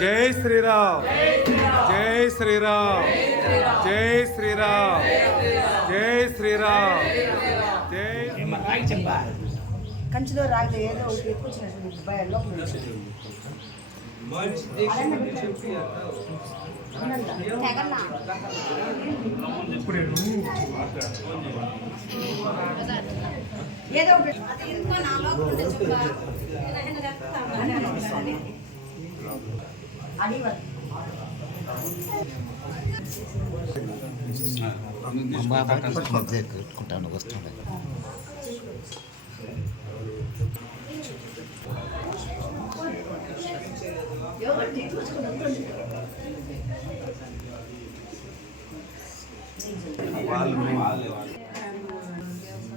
జై శ్రీరామ్ జై శ్రీరామ్ జై శ్రీరామ్ జై శ్రీరామ్ జై కంచిలో రాగితే ఏదో ఒకటి ఎక్కువ భయం లోపల నుంచి. అలానే పెట్టారు. అవునంట. తెగన్నా. ఏదో ఒకటి అడిగి పెట్టుకుంటాను వస్తుండే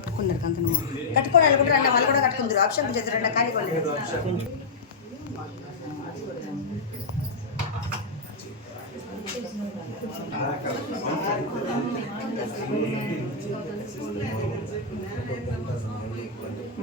కట్టుకున్నారు కంకణం కట్టుకోవడానికి కూడా రండి వాళ్ళు కూడా కట్టుకుందరు ఆప్షన్ చేసి రండి కానీ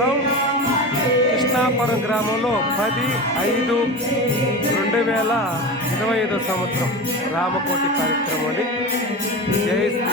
మండలం కృష్ణాపురం గ్రామంలో పది ఐదు రెండు వేల ఇరవై ఐదో సంవత్సరం రామకోటి కార్యక్రమం అని జై శ్రీ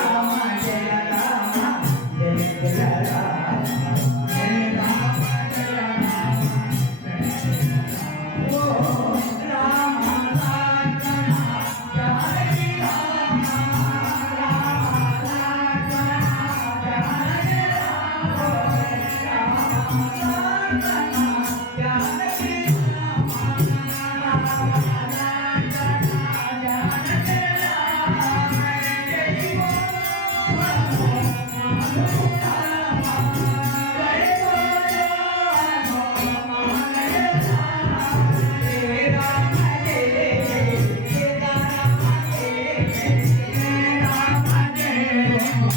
Thank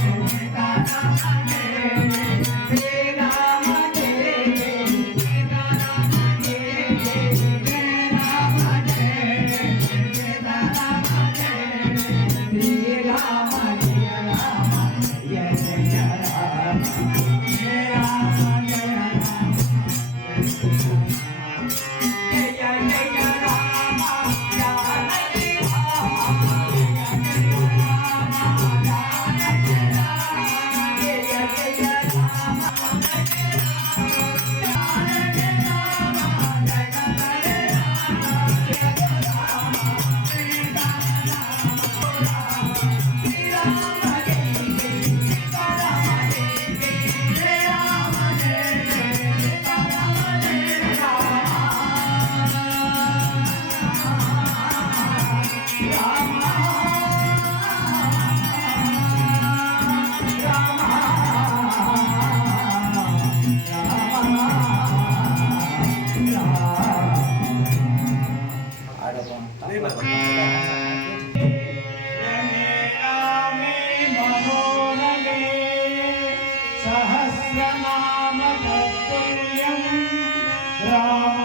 you. मध तु रा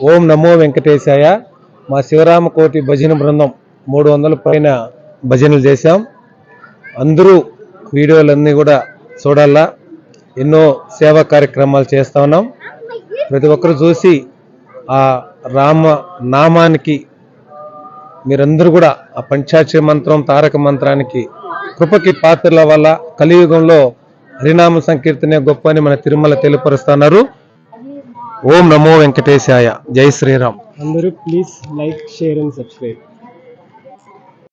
ఓం నమో వెంకటేశాయ. మా శివరామకోటి భజన బృందం మూడు వందల పైన భజనలు చేశాం. అందరూ వీడియోలన్నీ కూడా చూడాలా? ఎన్నో సేవా కార్యక్రమాలు చేస్తూ ఉన్నాం. ప్రతి ఒక్కరు చూసి ఆ రామ నామానికి మీరందరూ కూడా ఆ పంచాక్షరి మంత్రం తారక మంత్రానికి కృపకి పాత్రల వల్ల కలియుగంలో హరినామ సంకీర్తనే గొప్ప అని మన తిరుమల తెలియపరుస్తున్నారు ఓం నమో వెంకటేశాయ. జై శ్రీరామ్. అందరూ please like share and subscribe.